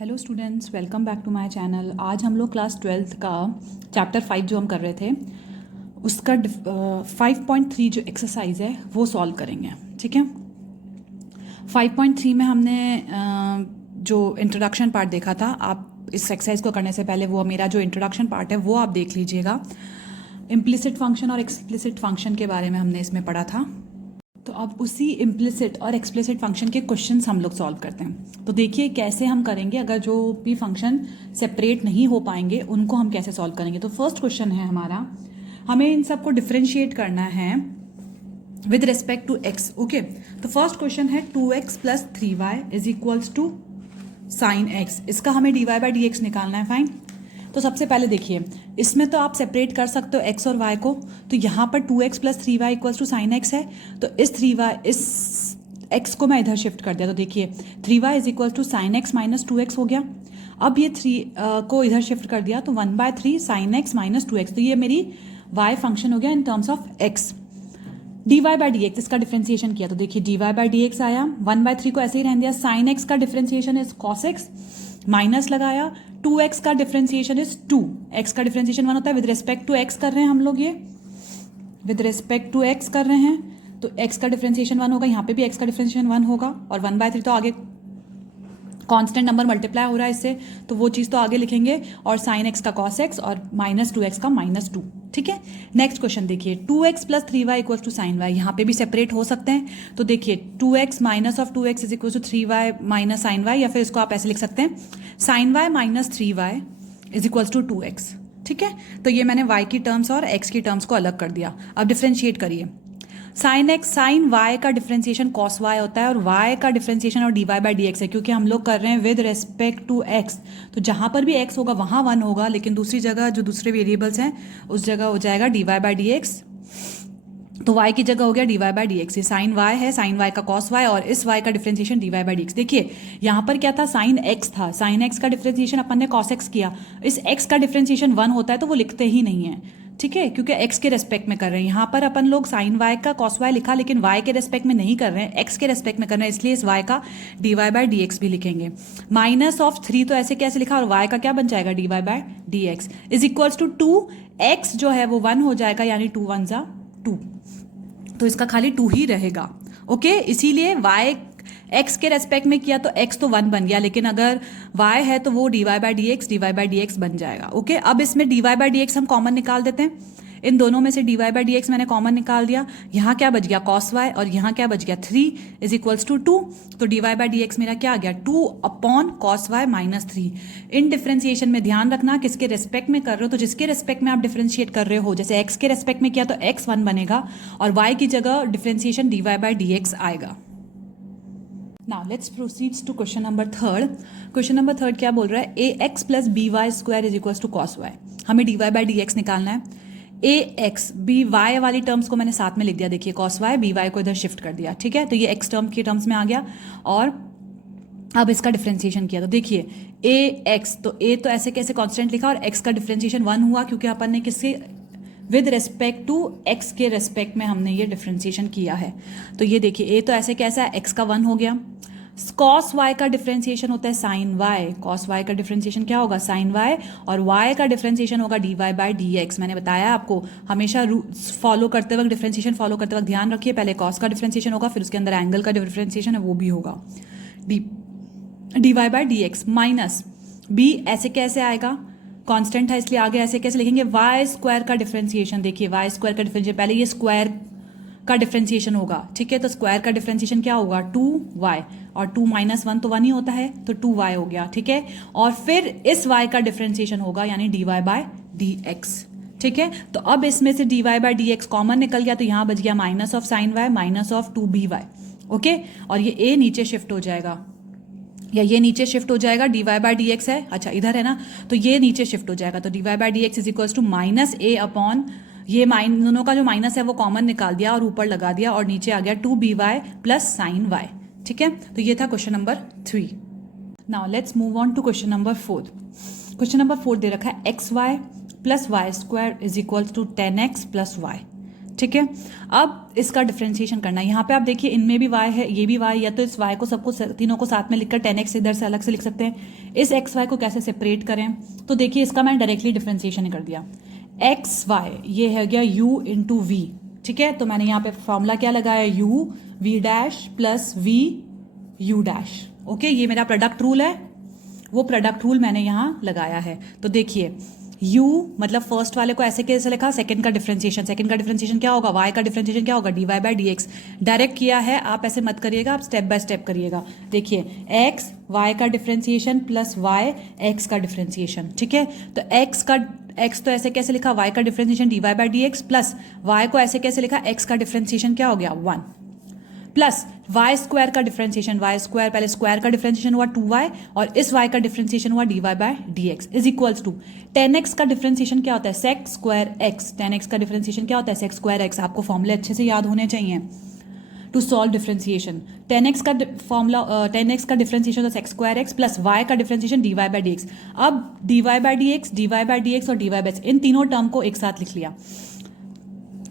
Hello students, welcome back to my channel. आज हम लोग क्लास 12th का चैप्टर 5 जो हम कर रहे थे उसका 5.3 जो एक्सरसाइज है वो सॉल्व करेंगे। ठीक है, 5.3 में हमने जो इंट्रोडक्शन पार्ट देखा था, आप इस एक्सरसाइज को करने से पहले वो मेरा जो इंट्रोडक्शन पार्ट है वो आप देख लीजिएगा। इम्प्लिसिट फंक्शन और एक्सप्लिसिट फंक्शन के बारे में हमने इसमें पढ़ा था। तो अब उसी इम्प्लिसिट और एक्सप्लिसिट फंक्शन के क्वेश्चंस हम लोग सॉल्व करते हैं। तो देखिए कैसे हम करेंगे, अगर जो भी फंक्शन सेपरेट नहीं हो पाएंगे उनको हम कैसे सॉल्व करेंगे। तो फर्स्ट क्वेश्चन है हमारा, हमें इन सबको डिफरेंशिएट करना है with respect to x. Okay, तो फर्स्ट क्वेश्चन है 2x plus 3y is equals to sine x. इसका हमें dy बाई डी एक्स निकालना है। फाइन, तो सबसे पहले देखिए इसमें तो आप सेपरेट कर सकते हो x और y को। तो यहाँ पर 2x plus 3y equals to sine x है, तो इस x को मैं इधर शिफ्ट कर दिया। तो देखिए 3y is equals to sine x minus 2x हो गया। अब ये 3 को इधर शिफ्ट कर दिया तो 1/3 साइन एक्स माइनस 2x। तो ये मेरी y फंक्शन हो गया in terms of x। dy by D x, इसका डिफ्रेंसिएशन किया तो देखिए dy बाई डी एक्स आया, 1/3 को ऐसे ही रहने दिया। साइन एक्स का differentiation is cos x, minus लगाया। 2x का डिफरेंशिएशन इज 2, x का डिफरेंशिएशन 1 होता है। विद रिस्पेक्ट टू x कर रहे हैं हम लोग, ये विद रिस्पेक्ट टू x कर रहे हैं तो x का डिफरेंशिएशन 1 होगा, यहाँ पे भी x का डिफरेंशिएशन 1 होगा। और 1/3 तो आगे कांस्टेंट नंबर मल्टीप्लाई हो रहा है इससे, तो वो चीज़ तो आगे लिखेंगे। और साइन एक्स का कॉस एक्स और माइनस 2x का माइनस 2। ठीक है, नेक्स्ट क्वेश्चन देखिए 2x plus 3y equals to sine y. यहाँ पे भी सेपरेट हो सकते हैं। तो देखिए 2x minus of 2x is equal to 3y minus sine y, या फिर इसको आप ऐसे लिख सकते हैं sine y minus 3y is equals to 2x। ठीक है, तो ये मैंने y की टर्म्स और x की टर्म्स को अलग कर दिया। अब डिफ्रेंशिएट करिए। साइन वाई का डिफरेंशिएशन कॉस वाई होता है और वाई का डिफरेंशिएशन और d Y by D x है, क्योंकि हम लोग कर रहे हैं विद रेस्पेक्ट टू एक्स। तो जहां पर भी एक्स होगा वहां 1 होगा, लेकिन दूसरी जगह जो दूसरे वेरिएबल्स हैं उस जगह हो जाएगा d Y by D x. तो y की जगह हो गया d Y by D x. ये साइन y है, साइन y का कॉस y, और इस y का differentiation d Y by D x. देखिए यहाँ पर क्या था, साइन x था, साइन x का डिफरेंशिएशन अपन ने कॉस x किया। इस x का डिफरेंशिएशन 1 होता है तो वो लिखते ही नहीं है। ठीक है, क्योंकि x के रेस्पेक्ट में कर रहे हैं। यहाँ पर अपन लोग साइन y का कॉस y लिखा, लेकिन y के रेस्पेक्ट में नहीं कर रहे हैं, x के रेस्पेक्ट में कर रहे हैं, इसलिए इस y का d Y by D x भी लिखेंगे। माइनस ऑफ 3 तो ऐसे कैसे लिखा, और y का क्या बन जाएगा d Y by D x is equals to 2। x जो है वो 1 हो जाएगा, यानी 2 1 जा 2, तो इसका खाली 2 ही रहेगा। ओके, इसीलिए y x के रेस्पेक्ट में किया तो x तो 1 बन गया, लेकिन अगर y है तो वो dy बाई डी एक्स बन जाएगा। ओके, अब इसमें dy बाई डी एक्स हम कॉमन निकाल देते हैं। इन दोनों में से dy बाई डी एक्स मैंने कॉमन निकाल दिया। यहाँ क्या बच गया cos y, और यहाँ क्या बच गया 3 इज इक्वल्स टू 2। तो dy बाई डी एक्स मेरा क्या आ गया 2 अपॉन cos y माइनस 3। इन डिफरेंशिएशन में ध्यान रखना किसके रेस्पेक्ट में कर रहे हो, तो जिसके रेस्पेक्ट में आप डिफरेंशिएट कर रहे हो, जैसे x के रेस्पेक्ट में किया तो x 1 बनेगा और y की जगह differentiation dy by D X आएगा। Now let's proceed to question number 3rd. Question number 3rd क्या बोल रहा है, ax plus B Y square is equal to cos Y. हमें D Y by D X निकालना है। ax बी वाई वाली terms को मैंने साथ में लिख दिया, देखिए कॉस वाई बी वाई को इधर शिफ्ट कर दिया। ठीक है, तो ये x टर्म की टर्म्स में आ गया और अब इसका डिफरेंशिएशन किया तो देखिए ax, तो a तो ऐसे कैसे कांस्टेंट लिखा और x का डिफरेंशिएशन 1 हुआ, क्योंकि अपन ने किसके विद रेस्पेक्ट टू x के रेस्पेक्ट में हमने ये डिफरेंशिएशन किया है। तो ये देखिए a तो ऐसे कैसा है, x का 1 हो गया। cos y का डिफरेंशिएशन होता है sin y, cos y का डिफरेंशिएशन क्या होगा sin y, और y का डिफरेंशिएशन होगा dy बाई डी एक्स। मैंने बताया आपको हमेशा फॉलो करते वक्त, डिफरेंशिएशन फॉलो करते वक्त ध्यान रखिए, पहले cos का डिफरेंशिएशन होगा, फिर उसके अंदर एंगल का डिफरेंशिएशन है वो भी होगा dy by D x minus b। ऐसे कैसे आएगा, कांस्टेंट है इसलिए आगे ऐसे कैसे लिखेंगे, वाई स्क्वायर का डिफरेंशिएशन। देखिए वाई स्क्वायर का डिफरेंशिएशन, पहले ये स्क्वायर का डिफरेंशिएशन होगा। ठीक है, तो स्क्वायर का डिफरेंशिएशन क्या होगा 2y, और 2 माइनस 1 तो 1 ही होता है, तो 2y हो गया। ठीक है, और फिर इस y का डिफरेंशिएशन होगा यानी dy बाई डी एक्स। ठीक है, तो अब इसमें से dy by D x common निकल गया, तो यहाँ बच गया minus of sine y minus of 2by। Okay, और ये a नीचे शिफ्ट हो जाएगा, या ये नीचे शिफ्ट हो जाएगा, dy बाई डी एक्स है, अच्छा इधर है ना, तो ये नीचे शिफ्ट हो जाएगा। तो dy by D x is equals to minus a upon ये दोनों का जो माइनस है वो कॉमन निकाल दिया और ऊपर लगा दिया, और नीचे आ गया 2by प्लस साइन y। ठीक है, तो ये था question number 3। Now let's move on to question number 4। Question number 4 दे रखा है xy plus y square is equals to 10x plus y. ठीक है। अब इसका डिफ्रेंशिएशन करना है। यहाँ पे आप देखिए इनमें भी y है, ये भी y, या तो इस y को सबको तीनों को साथ में लिखकर 10x इधर से अलग से लिख सकते हैं। इस एक्स वाई को कैसे सेपरेट करें, तो देखिए इसका मैंने डायरेक्टली डिफ्रेंशिएशन ही कर दिया। एक्स वाई ये है गया u इंटू वी, ठीक है। तो मैंने यहाँ पे फॉर्मूला क्या लगाया, u v dash plus v u dash. Okay, ये मेरा प्रोडक्ट रूल है, वो प्रोडक्ट रूल मैंने यहाँ लगाया है। तो देखिए u मतलब फर्स्ट वाले को ऐसे कैसे लिखा, सेकंड का डिफरेंशिएशन, सेकंड का डिफरेंशिएशन क्या होगा, y का डिफरेंशिएशन क्या होगा, dy बाय dx। डायरेक्ट किया है, आप ऐसे मत करिएगा, आप स्टेप बाय स्टेप करिएगा। देखिए x y का डिफरेंशिएशन प्लस y x का डिफरेंशिएशन, ठीक है। तो x तो ऐसे कैसे लिखा, y का differentiation dy by dx, plus y को ऐसे कैसे लिखा, x का डिफरेंशिएशन क्या हो गया 1, प्लस वाई स्क्वायर का डिफरेंशिएशन, वाई स्क्वायर पहले स्क्वायर का डिफरेंशिएशन हुआ 2y और इस y का डिफरेंशिएशन हुआ dy by dx is equals to 10x का डिफरेंशिएशन क्या होता है, सेक स्क्वायर x। 10x का डिफरेंशिएशन क्या होता है, सेक स्क्वायर x। आपको फॉर्मूले अच्छे से याद होने चाहिए टू सॉल्व डिफरेंशिएशन। 10x का फॉर्मूला 10x का डिफरेंशिएशन होता है sec square x plus y का डिफरेंशिएशन dy बाय dx। अब dy बाय dx और dy बाय इन तीनों टर्म को एक साथ लिख लिया।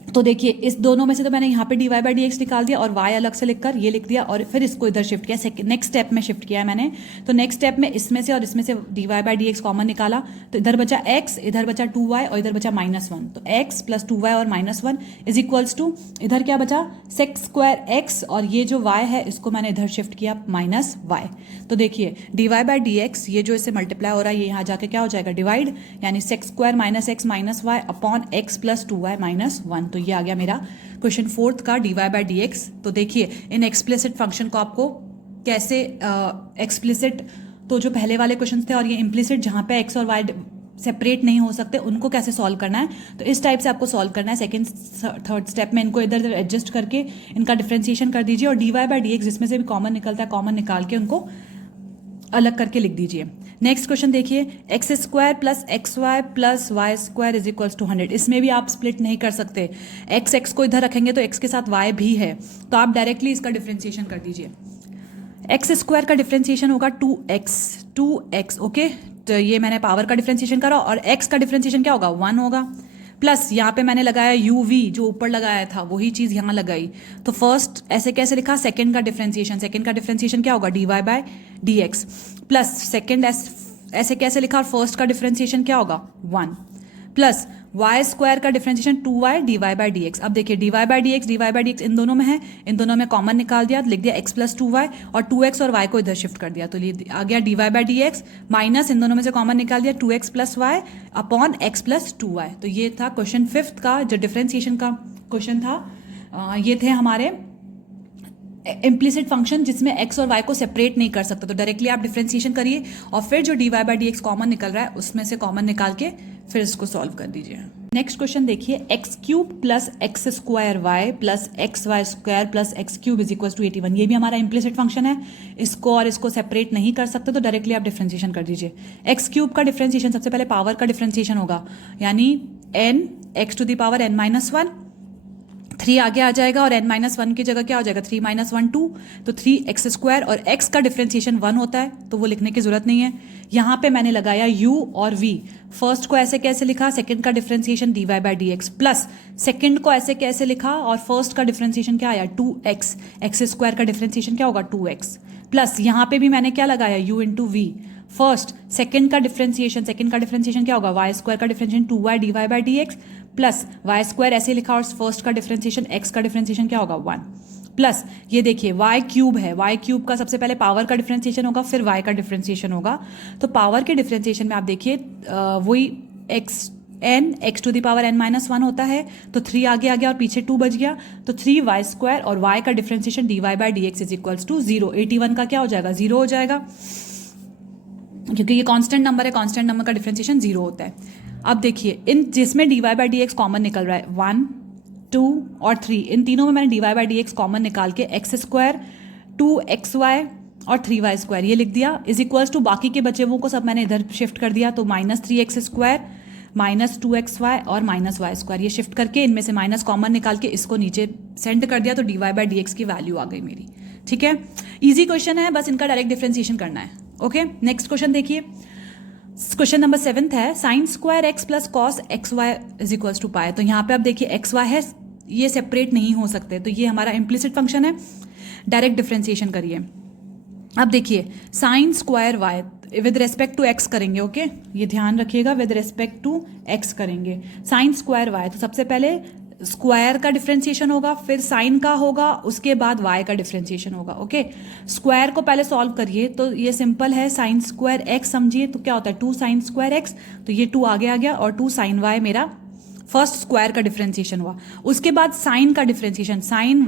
तो देखिए इस दोनों में से तो मैंने यहाँ पे dy बाई डी एक्स निकाल दिया और y अलग से लिखकर ये लिख दिया और फिर इसको इधर शिफ्ट किया, नेक्स्ट स्टेप में शिफ्ट किया है मैंने। तो नेक्स्ट स्टेप में इसमें से और इसमें से dy by D x common निकाला, तो इधर बचा x, इधर बचा 2y और इधर बचा -1। तो x प्लस 2y और -1 इज इक्वल्स टू इधर क्या बचा, सेक स्क्वायर x और ये जो y है इसको मैंने इधर शिफ्ट किया -y। तो देखिए dy बाई डी एक्स ये जो इससे मल्टीप्लाई हो रहा है ये यहाँ जाके क्या हो जाएगा, डिवाइड, यानी sec square -x -y upon x plus 2y -1। तो ये आ गया मेरा क्वेश्चन 4 का dy बाई डी एक्स। तो देखिए इन एक्सप्लिसिट फंक्शन को आपको कैसे एक्सप्लिसिट, तो जो पहले वाले क्वेश्चन थे और ये इम्प्लिसिट जहाँ पे x और y सेपरेट नहीं हो सकते उनको कैसे सॉल्व करना है, तो इस टाइप से आपको सॉल्व करना है। सेकंड थर्ड स्टेप में इनको इधर उधर एडजस्ट करके इनका डिफरेंशिएशन कर दीजिए और dy बाई डी एक्स जिसमें से भी कॉमन निकलता है कॉमन निकाल के उनको अलग करके लिख दीजिए। नेक्स्ट क्वेश्चन देखिए, x square plus x y plus y square is equals to 100। इसमें भी आप स्प्लिट नहीं कर सकते, एक्स को इधर रखेंगे तो एक्स के साथ वाई भी है, तो आप डायरेक्टली इसका डिफरेंशिएशन कर दीजिए। एक्स स्क्वायर का डिफरेंशिएशन होगा 2x, ओके। तो ये मैंने पावर का डिफरेंशिएशन करा और एक्स का डिफरेंशिएशन क्या होगा, 1 होगा, प्लस यहाँ पे मैंने लगाया uv जो ऊपर लगाया था वही चीज़ यहाँ लगाई। तो फर्स्ट ऐसे कैसे लिखा, सेकंड का डिफरेंशिएशन क्या होगा, dy by dx, plus second ऐसे कैसे लिखा और फर्स्ट का डिफरेंशिएशन क्या होगा 1, प्लस वाई स्क्वायर का differentiation 2y dy by dx। अब देखिए dy बाय dx इन दोनों में है, इन दोनों में कॉमन निकाल दिया, लिख दिया x प्लस 2y और 2x और y को इधर शिफ्ट कर दिया, तो आ गया dy बाय dx माइनस इन दोनों में से कॉमन निकाल दिया 2x plus y upon x plus 2y। तो ये था क्वेश्चन 5 का जो डिफरेंशिएशन का क्वेश्चन था। ये थे हमारे इम्प्लिसिट फंक्शन जिसमें x और y को सेपरेट नहीं कर सकते, तो डायरेक्टली आप डिफरेंशिएशन करिए और फिर जो dy by D x common निकल रहा है उसमें से कॉमन निकाल के फिर इसको सॉल्व कर दीजिए। नेक्स्ट क्वेश्चन देखिए, x cube plus x square y plus x y square plus x cube is equal to 81। ये भी हमारा इम्प्लिसिट फंक्शन है, इसको और इसको सेपरेट नहीं कर सकते, तो डायरेक्टली आप डिफरेंशिएशन कर दीजिए। एक्स क्यूब का डिफरेंशिएशन सबसे पहले पावर का डिफरेंशिएशन होगा, यानी n x to the power n-1, 3 आगे आ जाएगा और n-1 की जगह क्या हो जाएगा, 3 - 1 2, तो 3x स्क्वायर और x का डिफरेंशिएशन 1 होता है तो वो लिखने की जरूरत नहीं है। यहाँ पे मैंने लगाया u और v, फर्स्ट को ऐसे कैसे लिखा, सेकंड का differentiation dy by D x, plus second को ऐसे कैसे लिखा और फर्स्ट का डिफरेंशिएशन क्या आया 2x, एक्स स्क्वायर का डिफरेंशिएशन क्या होगा 2x, प्लस यहाँ पे भी मैंने क्या लगाया u into v, first second का डिफरेंशिएशन क्या होगा, वाई स्क्वायर का differentiation 2y dy by D x, plus y square ऐसे लिखा और फर्स्ट का डिफरेंशिएशन x का डिफरेंशिएशन क्या होगा 1, प्लस ये देखिए y क्यूब है, y क्यूब का सबसे पहले पावर का डिफरेंशिएशन होगा फिर y का डिफरेंशिएशन होगा। तो पावर के डिफरेंशिएशन में आप देखिए वही x to the power n-1 होता है, तो 3 आगे आ गया और पीछे 2 बच गया, तो 3y स्क्वायर और y का differentiation dy by D x is equals to 0। 81 का क्या हो जाएगा, 0 हो जाएगा, क्योंकि ये कांस्टेंट नंबर है, कांस्टेंट नंबर का डिफरेंशिएशन 0 होता है। अब देखिए इन जिसमें dy by D x common निकल रहा है 1 2 और 3, इन तीनों में मैंने dy by D x common निकाल के एक्स स्क्वायर 2xy और 3y स्क्वायर ये लिख दिया इज इक्वल्स टू बाकी के बचे वो को सब मैंने इधर शिफ्ट कर दिया, तो -3x स्क्वायर -2xy और -y स्क्वायर ये शिफ्ट करके इनमें से माइनस कॉमन निकाल के इसको नीचे सेंड कर दिया, तो dy बाई डी एक्स की वैल्यू आ गई मेरी। ठीक है, इजी क्वेश्चन है, बस इनका डायरेक्ट डिफरेंशिएशन करना है। ओके, नेक्स्ट क्वेश्चन देखिए, क्वेश्चन नंबर 7 है, sine square x plus cos X Y is equals to pi. तो यहाँ पे आप देखिए एक्स वाई है, ये सेपरेट नहीं हो सकते। तो ये हमारा इम्प्लिसिट फंक्शन है। डायरेक्ट डिफ्रेंसिएशन करिए। अब देखिए sine square y with respect to x करेंगे। ओके ये ध्यान रखिएगा, विद रेस्पेक्ट टू एक्स करेंगे साइन स्क्वायर वाई। तो सबसे पहले स्क्वायर का डिफ्रेंसिएशन होगा, फिर साइन का होगा, उसके बाद वाई का डिफ्रेंसिएशन होगा। ओके स्क्वायर को पहले सॉल्व करिए तो ये सिंपल है, साइन स्क्वायर एक्स समझिए तो क्या होता है 2 साइन स्क्वायर एक्स, तो ये 2 आगे आ गया और 2 साइन वाई मेरा फर्स्ट स्क्वायर का डिफरेंशिएशन हुआ। उसके बाद साइन का डिफरेंशिएशन, साइन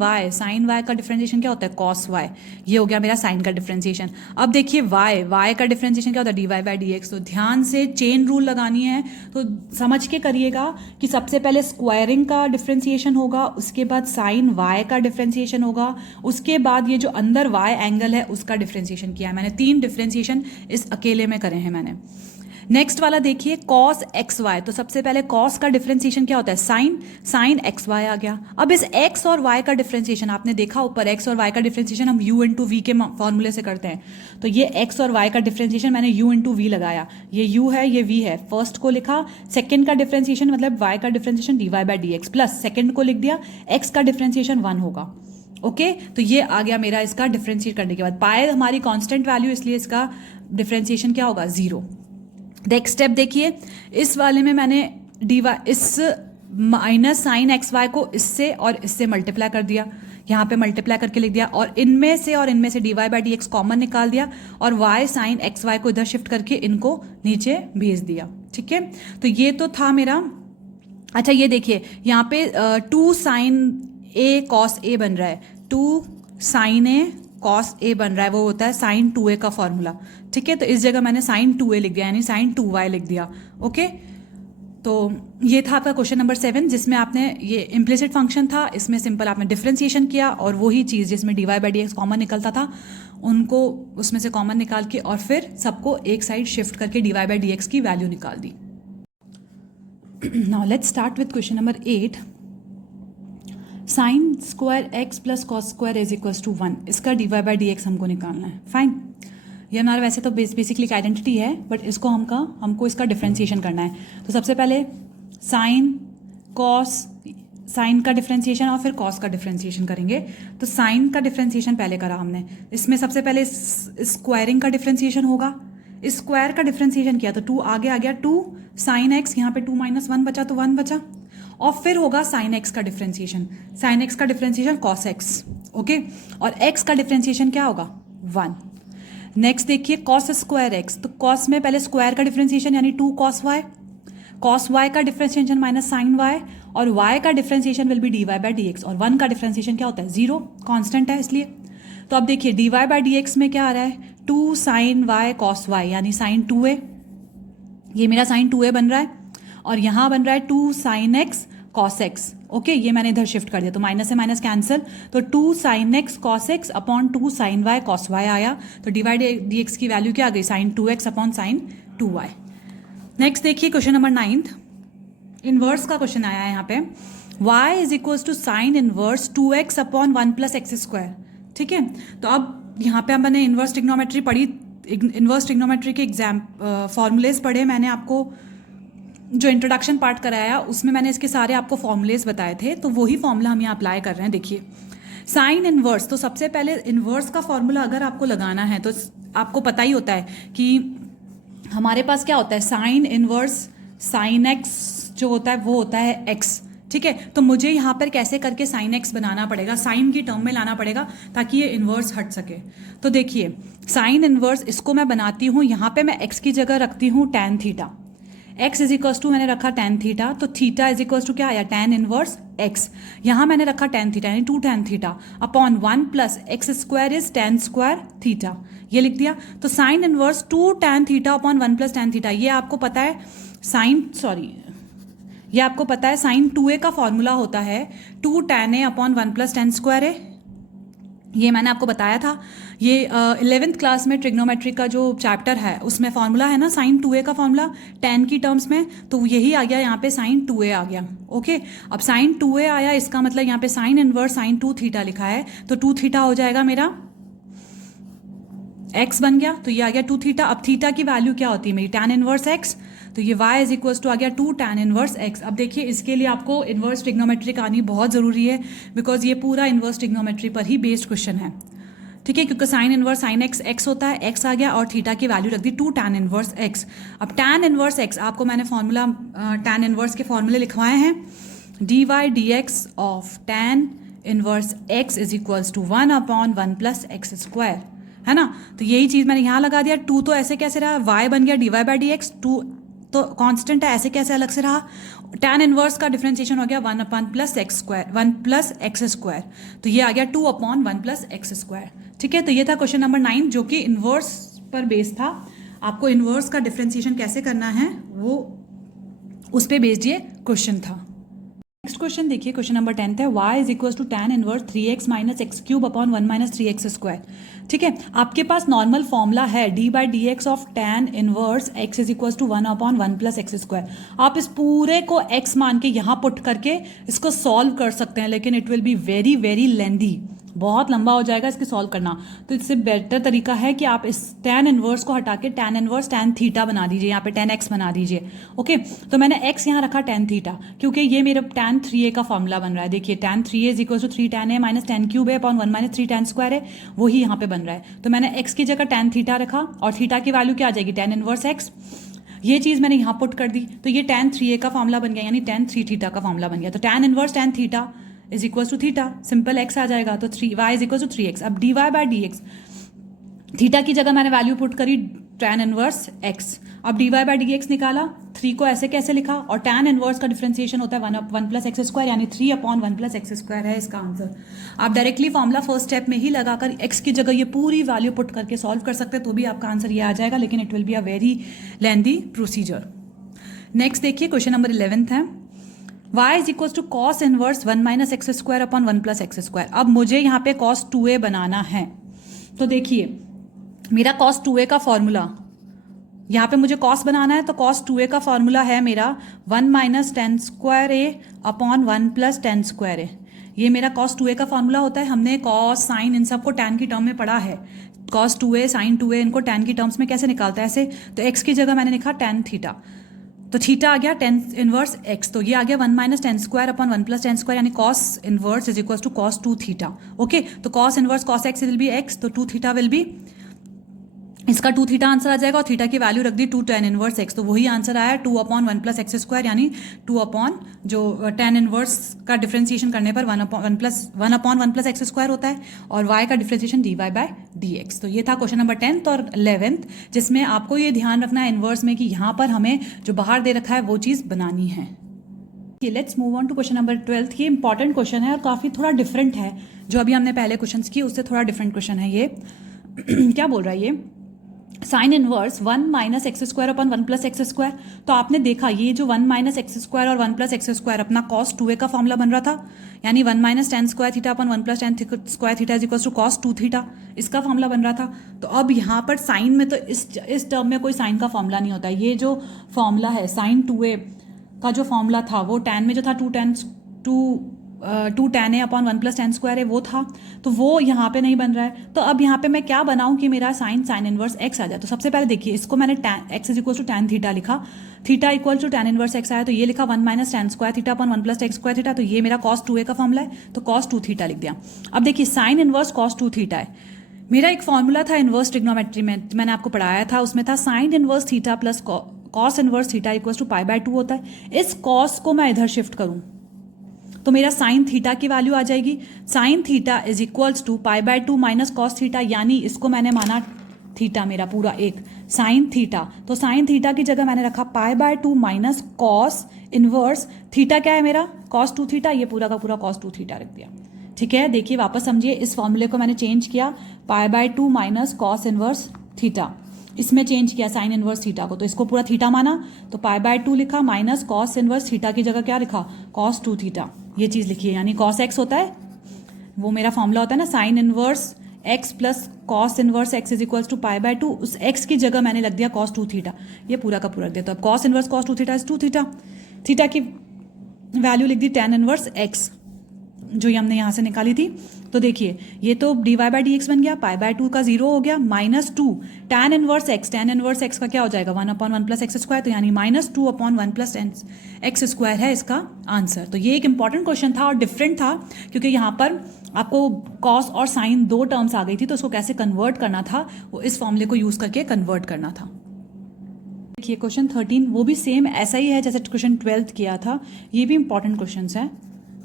वाई का डिफरेंशिएशन क्या होता है कॉस वाई, ये हो गया मेरा साइन का डिफरेंशिएशन। अब देखिए वाई का डिफरेंशिएशन क्या होता है d Y by D x. तो ध्यान से चेन रूल लगानी है तो समझ के करिएगा कि सबसे पहले स्क्वायरिंग का डिफरेंशिएशन होगा, उसके बाद साइन वाई का डिफरेंशिएशन होगा, उसके बाद ये जो अंदर वाई एंगल है उसका डिफरेंशिएशन किया है मैंने। 3 डिफरेंशिएशन इस अकेले में करे हैं मैंने। नेक्स्ट वाला देखिए कॉस एक्स वाई। तो सबसे पहले कॉस का डिफरेंशिएशन क्या होता है साइन एक्स वाई आ गया। अब इस एक्स और वाई का डिफरेंशिएशन आपने देखा ऊपर, एक्स और वाई का डिफरेंशिएशन हम u इंटू वी के फॉर्मूले से करते हैं। तो ये एक्स और वाई का डिफरेंशिएशन मैंने u इंटू वी लगाया, ये u है ये v है, फर्स्ट को लिखा। सेकंड का डिफरेंशिएशन मतलब y का differentiation d Y by D x plus second को लिख दिया, x का डिफरेंशिएशन 1 होगा। ओके तो ये आ गया मेरा इसका डिफरेंशिएट करने के बाद। पाए हमारी कांस्टेंट वैल्यू इसलिए इसका डिफरेंशिएशन क्या होगा 0। नेक्स्ट स्टेप देखिए, इस वाले में मैंने डी वाई इस माइनस साइन एक्स वाई को इससे और इससे मल्टीप्लाई कर दिया, यहाँ पे मल्टीप्लाई करके लिख दिया, और इनमें से d Y by D x common निकाल दिया और वाई साइन एक्स वाई को इधर शिफ्ट करके इनको नीचे भेज दिया। ठीक है तो ये तो था मेरा। अच्छा ये देखिए यहाँ पे 2 साइन ए कॉस ए बन रहा है, 2 साइन ए कॉस ए बन रहा है, वो होता है साइन 2a का फॉर्मूला। ठीक है तो इस जगह मैंने साइन 2a लिख दिया यानी साइन 2y लिख दिया। ओके तो ये था आपका क्वेश्चन नंबर 7 जिसमें आपने ये इम्प्लिसिट फंक्शन था, इसमें सिंपल आपने डिफरेंशिएशन किया और वही चीज़ जिसमें d Y by D x common निकलता था उनको उसमें से कॉमन निकाल के और फिर सबको एक साइड शिफ्ट करके D Y by D x की वैल्यू निकाल दी। Now let's start with question number 8। Sine square X plus cos square is equals to 1, इसका D Y by D X हमको निकालना है। फाइन, ये हमारा वैसे तो बेसिकली एक आइडेंटिटी है बट इसको हमको इसका डिफरेंशिएशन करना है। तो सबसे पहले साइन का डिफरेंशिएशन और फिर कॉस का डिफरेंशिएशन करेंगे। तो साइन का डिफरेंशिएशन पहले करा हमने, इसमें सबसे पहले स्क्वायरिंग का डिफरेंशिएशन होगा। इस स्क्वायर का डिफरेंशिएशन किया तो 2 आगे आ गया, 2 साइन एक्स, यहाँ पे 2 माइनस 1 बचा तो 1 बचा, और फिर होगा साइन एक्स का डिफरेंशिएशन, साइन एक्स का डिफरेंशिएशन कॉस एक्स। ओके और एक्स का डिफरेंशिएशन क्या होगा 1। नेक्स्ट देखिए कॉस स्क्वायर एक्स, तो कॉस में पहले स्क्वायर का डिफरेंशिएशन यानी 2 कॉस वाई का डिफरेंशिएशन माइनस साइन वाई, और वाई का differentiation will be d Y by D x, और 1 का डिफरेंशिएशन क्या होता है 0, कांस्टेंट है इसलिए। तो अब देखिए d Y by D x में क्या आ रहा है 2 साइन वाई कॉस वाई यानी साइन 2a, ये मेरा साइन 2a बन रहा है, और यहाँ बन रहा है 2 sine x cos x. Okay ये मैंने इधर शिफ्ट कर दिया तो माइनस से माइनस कैंसिल, तो 2 sine x cos x upon 2 sine y cos y आया। तो डी वाई डी एक्स की वैल्यू क्या आ गई sine 2x upon sine 2y। Next देखिए क्वेश्चन नंबर 9, इनवर्स का क्वेश्चन आया है यहाँ पे, y is equals to sine inverse 2x upon 1 plus x square. ठीक है तो अब यहाँ पे मैंने इनवर्स ट्रिग्नोमेट्री पढ़ी, इनवर्स ट्रिग्नोमेट्री के एग्जाम फॉर्मूलेज पढ़े मैंने, आपको जो इंट्रोडक्शन पार्ट कराया उसमें मैंने इसके सारे आपको फॉर्मूलेज बताए थे, तो वही फॉर्मूला हम यहाँ अप्लाई कर रहे हैं। देखिए साइन इनवर्स, तो सबसे पहले इनवर्स का फॉर्मूला अगर आपको लगाना है तो आपको पता ही होता है कि हमारे पास क्या होता है साइन इनवर्स साइन एक्स जो होता है वो होता है एक्स। ठीक है तो मुझे यहाँ पर कैसे करके साइन एक्स बनाना पड़ेगा, साइन की टर्म में लाना पड़ेगा ताकि ये इन्वर्स हट सके। तो देखिए साइन इनवर्स इसको मैं बनाती हूँ, यहाँ पे मैं एक्स की जगह रखती हूँ tan theta, x is equals to मैंने रखा टैन थीटा, तो थीटा इज इक्वल्स टू क्या आया टैन इनवर्स x, यहाँ मैंने रखा टैन थीटा यानी 2 tan theta upon 1 plus x square is tan square theta, ये लिख दिया। तो sine inverse 2 tan theta upon 1 plus tan theta, ये आपको पता है ये आपको पता है साइन 2a का फॉर्मूला होता है 2 tan A upon 1 plus tan square ए, ये मैंने आपको बताया था। ये 11th क्लास में ट्रिग्नोमेट्री का जो चैप्टर है उसमें फॉर्मूला है ना साइन 2a का फॉर्मूला टैन की टर्म्स में, तो यही आ गया यहाँ पे साइन 2a आ गया। ओके अब साइन 2a आया, इसका मतलब यहाँ पे साइन इनवर्स साइन 2 थीटा लिखा है, तो 2 थीटा हो जाएगा मेरा x बन गया, तो ये आ गया 2 थीटा। अब थीटा की वैल्यू क्या होती है मेरी, tan इनवर्स x, तो ये y इज इक्वल्स टू आ गया 2 tan इनवर्स x। अब देखिए इसके लिए आपको इनवर्स ट्रिग्नोमेट्रिक आनी बहुत ज़रूरी है, बिकॉज ये पूरा इनवर्स ट्रिग्नोमेट्री पर ही बेस्ड क्वेश्चन है, ठीक है, क्योंकि sine inverse sine x x होता है, एक्स आ गया और थीटा की वैल्यू रख दी 2 tan इनवर्स एक्स। अब tan इनवर्स एक्स आपको मैंने फॉर्मूला tan इनवर्स के फॉर्मूले लिखवाए हैं, d y d x of tan inverse x is equals to 1/1 plus x square, है ना। तो यही चीज़ मैंने यहाँ लगा दिया, 2 तो ऐसे कैसे रहा, y बन गया d Y by D x, 2 तो कांस्टेंट है, ऐसे कैसे अलग से रहा, tan इनवर्स का डिफरेंशिएशन हो गया 1/1 plus x square, 1 plus x square, तो ये आ गया 2/1 प्लस एक्स स्क्वायर, ठीक है। तो ये था क्वेश्चन नंबर 9 जो कि इनवर्स पर बेस्ड था। आपको इनवर्स का डिफरेंशिएशन कैसे करना है वो उस पर बेस्ड ये क्वेश्चन था। नेक्स्ट क्वेश्चन देखिए, क्वेश्चन नंबर 10 है, y is equal to tan inverse 3x minus x cube upon 1 minus 3x square, ठीक है। आपके पास नॉर्मल फॉर्मूला है d by D x of tan inverse x is equal to 1/1 plus x square. आप इस पूरे को x मान के यहाँ पुट करके इसको सॉल्व कर सकते हैं, लेकिन it will be very very lengthy, बहुत लंबा हो जाएगा इसके सॉल्व करना। तो इससे बेटर तरीका है कि आप इस tan इनवर्स को हटा के tan इनवर्स tan थीटा बना दीजिए, यहाँ पे tan x बना दीजिए, ओके। तो मैंने x यहाँ रखा tan थीटा, क्योंकि ये मेरा tan 3a का फॉर्मूला बन रहा है। देखिए tan 3a is equal to 3 tan a minus tan cube है अपॉन 1 माइनस 3 tan स्क्वायर है, वही यहाँ पे बन रहा है। तो मैंने x की जगह tan थीटा रखा और थीटा की वैल्यू क्या आ जाएगी, tan इनवर्स x, ये चीज़ मैंने यहाँ पुट कर दी, तो ये tan 3a का फॉर्मूला बन गया, यानी tan 3 थीटा का फॉर्मूला बन गया। तो tan inverse tan theta is equal to theta, simple x आ जाएगा, तो 3y is equal to 3x। अब dy by D x, theta की जगह मैंने वैल्यू पुट करी tan इनवर्स x। अब dy बाई डी एक्स निकाला, 3 को ऐसे कैसे लिखा, और tan इनवर्स का डिफरेंशिएशन होता है 1 प्लस एक्स स्क्वायर, यानी 3/1 प्लस एक्स स्क्वायर है इसका आंसर। आप डायरेक्टली फॉर्मूला फर्स्ट स्टेप में ही लगाकर x की जगह ये पूरी वैल्यू पुट करके सॉल्व कर सकते हैं, तो भी आपका आंसर ये आ जाएगा, लेकिन it will be a very lengthy procedure. Next देखिए, क्वेश्चन नंबर 11 है, y is equal to cos inverse 1 minus x square upon 1 plus x square. अब मुझे यहाँ पे कॉस 2a बनाना है, तो देखिए मेरा कॉस 2a का फॉर्मूला, यहाँ पे मुझे कॉस बनाना है, तो कॉस 2a का फॉर्मूला है मेरा 1 minus tan square a upon 1 plus tan square a। ये मेरा कॉस 2a का फॉर्मूला होता है। हमने कॉस साइन इन सबको tan की टर्म में पढ़ा है, कॉस 2a साइन 2a इनको tan की टर्म्स में कैसे निकालता है ऐसे। तो x की जगह मैंने लिखा tan थीटा, तो थीटा आ गया tan इनवर्स x, तो ये आ गया 1 minus tan square upon 1 plus tan square, यानी cos inverse is equal to cos 2 theta, okay. तो cos inverse cos x will be x, तो 2 थीटा विल बी, इसका 2 थीटा आंसर आ जाएगा, और थीटा की वैल्यू रख दी 2 tan इनवर्स x, तो वही आंसर आया 2/1 प्लस एक्स स्क्वायर, यानी 2 अपॉन जो tan इनवर्स का डिफरेंशिएशन करने पर 1/1 प्लस एक्स स्क्वायर होता है, और y का differentiation dy by D x. तो ये था क्वेश्चन नंबर 10th और 11th, जिसमें आपको ये ध्यान रखना है इनवर्स में कि यहाँ पर हमें जो बाहर दे रखा है वो चीज़ बनानी है। Let's move on to question number 12। ये इंपॉर्टेंट क्वेश्चन है और काफ़ी थोड़ा डिफरेंट है, जो अभी हमने पहले क्वेश्चन किए उससे थोड़ा डिफरेंट क्वेश्चन है ये। क्या बोल रहा है ये, sine inverse 1 minus x square upon 1 plus x square. तो आपने देखा ये जो 1 माइनस एक्स स्क्वायर और 1 प्लस एक्स स्क्वायर अपना कॉस 2a का फॉर्मूला बन रहा था, यानी 1 minus tan square theta upon 1 plus tan square theta is equal to cos 2 theta, इसका फॉर्मूला बन रहा था। तो अब यहाँ पर साइन में तो इस टर्म में कोई साइन का फॉर्मूला नहीं होता है। ये जो फॉर्मूला है साइन 2a का जो फॉर्मूला था वो tan में जो था 2 tan a upon 1 plus tan square है वो था, तो वो यहाँ पे नहीं बन रहा है। तो अब यहाँ पे मैं क्या बनाऊँ कि मेरा साइन इनवर्स x आ जाए। तो सबसे पहले देखिए, इसको मैंने x is equal to tan theta लिखा, theta equal to tan inverse x आया, तो ये लिखा 1 minus tan square theta upon 1 plus tan square theta, तो ये मेरा cos 2a का फॉर्मूला है, तो cos 2 थीटा लिख दिया। अब देखिए साइन इनवर्स cos 2 थीटा है, मेरा एक फॉर्मूला था इनवर्स ट्रिग्नोमेट्री में, मैंने आपको पढ़ाया था, उसमें था sine inverse theta plus cos inverse theta equal to π/2 होता है। इस कॉस को मैं इधर शिफ्ट करूं तो मेरा साइन थीटा की वैल्यू आ जाएगी, sine theta is equals to π/2 minus cos theta, यानी इसको मैंने माना थीटा मेरा पूरा एक साइन थीटा, तो साइन थीटा की जगह मैंने रखा π/2 माइनस कॉस इनवर्स थीटा, क्या है मेरा cos 2 थीटा, ये पूरा का पूरा cos 2 थीटा रख दिया। ठीक है, देखिए वापस समझिए, इस फॉर्मूले को मैंने चेंज किया π/2 माइनस कॉस इनवर्स थीटा, इसमें चेंज किया साइन इनवर्स थीटा को, तो इसको पूरा थीटा माना, तो π/2 लिखा माइनस कॉस इनवर्स थीटा की जगह क्या लिखा cos 2 थीटा, ये चीज़ लिखी है, यानी cos x होता है, वो मेरा फॉर्मूला होता है ना sine inverse x plus cos inverse x is equals to π/2, उस x की जगह मैंने लग दिया cos 2 थीटा, ये पूरा का पूरा रख दिया। तो अब cos inverse cos 2 theta is 2 theta, theta की वैल्यू लिख दी tan इनवर्स x, जो ये हमने यहाँ से निकाली थी। तो देखिए ये तो dy बाई डी एक्स बन गया, पाई बाय 2 का 0 हो गया, -2 tan inverse x, tan inverse x का क्या हो जाएगा 1/1 प्लस एक्स स्क्वायर, तो यानी -2/1 प्लस एक्स स्क्वायर है इसका आंसर। तो ये एक इंपॉर्टेंट क्वेश्चन था और डिफरेंट था क्योंकि यहाँ पर आपको कॉस और साइन दो टर्म्स आ गई थी, तो उसको कैसे कन्वर्ट करना था, वो इस फॉर्मूले को यूज करके कन्वर्ट करना था। देखिए क्वेश्चन 13 वो भी सेम ऐसा ही है जैसे क्वेश्चन 12 किया था, ये भी इंपॉर्टेंट क्वेश्चन है।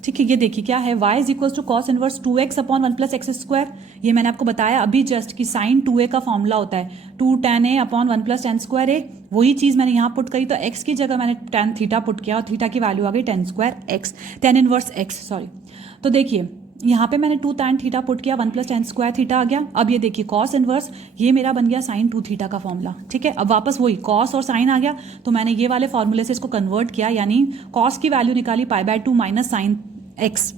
ठीक है, ये देखिए क्या है, y is equal to cos inverse 2x/1 plus x square. ये मैंने आपको बताया अभी जस्ट कि साइन 2a का फॉर्मूला होता है 2 tan a/1 plus tan square a। वही चीज़ मैंने यहाँ पुट करी, तो x की जगह मैंने tan थीटा पुट किया और थीटा की वैल्यू आ गई tan square x, tan inverse x sorry. तो देखिए यहाँ पे मैंने 2 tan थीटा पुट किया, 1 प्लस tan स्क्वायर थीटा आ गया। अब ये देखिए कॉस इनवर्स, ये मेरा बन गया साइन 2 थीटा का फॉर्मूला। ठीक है, अब वापस वही कॉस और साइन आ गया, तो मैंने ये वाले फॉर्मूले से इसको कन्वर्ट किया, यानी कॉस की वैल्यू निकाली π/2 माइनस साइन एक्स।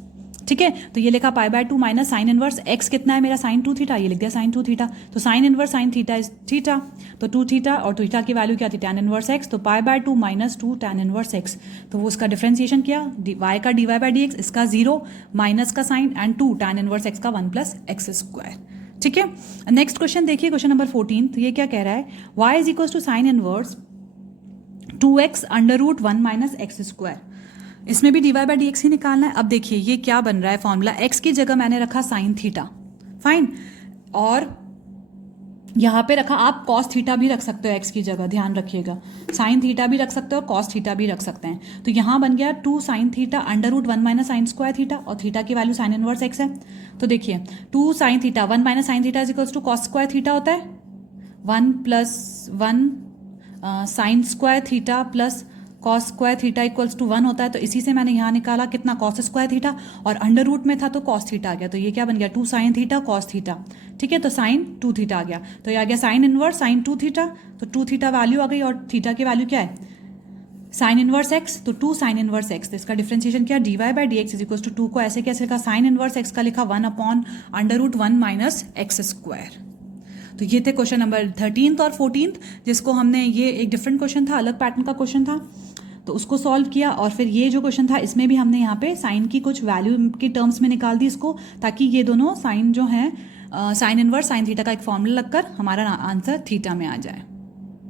ठीक है, तो ये लिखा π/2 माइनस साइन इनवर्स एक्स कितना है मेरा साइन 2 थीटा, ये लिख दिया साइन 2 थीटा। तो sine inverse sine theta is theta, तो 2 थीटा और थीटा की वैल्यू क्या थी tan इनवर्स एक्स, तो π/2 माइनस 2 tan इनवर्स एक्स। तो वो उसका डिफरेंशिएशन किया, y का dy बाई डी एक्स, इसका 0 माइनस का sine and 2 tan inverse x का 1 प्लस एक्स स्क्वायर। ठीक है, नेक्स्ट क्वेश्चन देखिए क्वेश्चन नंबर 14। तो ये क्या कह रहा है, y is equal to sine inverse 2x under root 1 minus x square. इसमें भी dy बाई डी एक्स ही निकालना है। अब देखिए ये क्या बन रहा है फॉर्मूला, x की जगह मैंने रखा साइन थीटा, फाइन, और यहाँ पे रखा, आप कॉस थीटा भी रख सकते हो x की जगह, ध्यान रखिएगा, साइन थीटा भी रख सकते हो, कॉस थीटा भी रख सकते हैं। तो यहाँ बन गया 2 sine theta under root 1 minus sine square theta, और थीटा की वैल्यू साइन इनवर्स x है। तो देखिए 2 sine theta 1 minus sine theta is equals to cos square theta होता है, 1 plus 1 sine square theta plus cos square theta equals to 1 होता है। तो इसी से मैंने यहाँ निकाला कितना कॉस स्क्वायर थीटा, और अंडर रूट में था तो कॉस थीटा आ गया, तो ये क्या बन गया 2 साइन थीटा कॉस थीटा। ठीक है, तो साइन 2 थीटा आ गया, तो ये आ गया साइन इनवर्स साइन 2 थीटा, तो 2 थीटा वैल्यू आ गई, और थीटा की वैल्यू क्या है साइन इनवर्स एक्स, तो 2 साइन इनवर्स एक्स। तो इसका डिफरेंशिएशन किया dy by D x is equal to 2 को ऐसे कैसे लिखा, साइन इनवर्स एक्स का लिखा 1/√1 माइनस एक्स स्क्वायर। तो ये थे क्वेश्चन नंबर 13 और 14, जिसको हमने, ये एक डिफरेंट क्वेश्चन था, अलग पैटर्न का क्वेश्चन था, तो उसको सॉल्व किया। और फिर ये जो क्वेश्चन था इसमें भी हमने यहाँ पे साइन की कुछ वैल्यू के टर्म्स में निकाल दी इसको, ताकि ये दोनों साइन जो हैं साइन इनवर्स साइन थीटा का एक फॉर्मूला लगकर हमारा आंसर थीटा में आ जाए।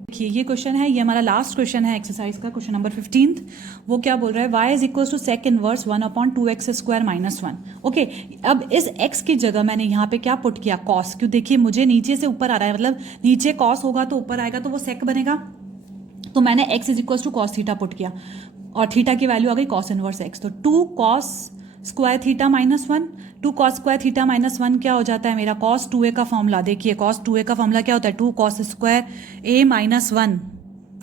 देखिए ये क्वेश्चन है, ये हमारा लास्ट क्वेश्चन है एक्सरसाइज का, क्वेश्चन नंबर 15। वो क्या बोल रहा है, y is equal to sec inverse 1/2x स्क्वायर माइनस 1। ओके, अब इस x की जगह मैंने यहाँ पे क्या पुट किया, कॉस, क्यों देखिए मुझे नीचे से ऊपर आ रहा है, मतलब नीचे कॉस होगा तो ऊपर आएगा, तो वो सेक बनेगा। तो मैंने x is equal to cos theta put किया, और थीटा की वैल्यू आ गई कॉस इनवर्स x, तो 2 cos square theta minus 1, 2 cos square theta minus 1 क्या हो जाता है मेरा कॉस 2a का फॉर्मूला। देखिए कॉस 2a का फॉर्मूला क्या होता है, 2 कॉस स्क्वायर a माइनस 1,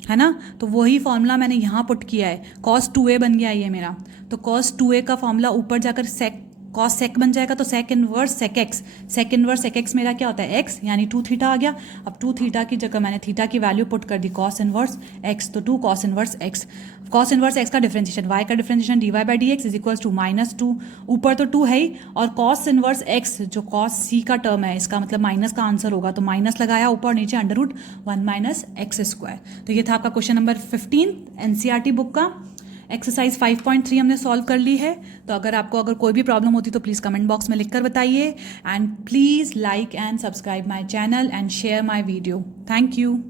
है ना। तो वही फॉर्मूला मैंने यहाँ पुट किया है, कॉस 2a बन गया ये मेरा। तो कॉस 2a का फॉर्मूला ऊपर जाकर सेक कॉस सेक बन जाएगा, तो sec inverse sec x, sec inverse sec x मेरा क्या होता है x, यानी 2 थीटा आ गया। अब 2 थीटा की जगह मैंने थीटा की वैल्यू पुट कर दी कॉस इनवर्स x, तो 2 cos inverse x। Cos inverse x का डिफरेंशिएशन, y का differentiation dy by D x is equals to -2, ऊपर तो 2 है ही, और कॉस इनवर्स x जो कॉस c का टर्म है, इसका मतलब माइनस का आंसर होगा, तो माइनस लगाया ऊपर, नीचे √1 माइनस एक्स स्क्वायर। तो ये था आपका क्वेश्चन नंबर 15 एनसीईआरटी बुक का। एक्सरसाइज 5.3 हमने सॉल्व कर ली है। तो अगर कोई भी प्रॉब्लम होती तो प्लीज़ कमेंट बॉक्स में लिखकर बताइए, and please like and subscribe my channel and share my video. Thank you.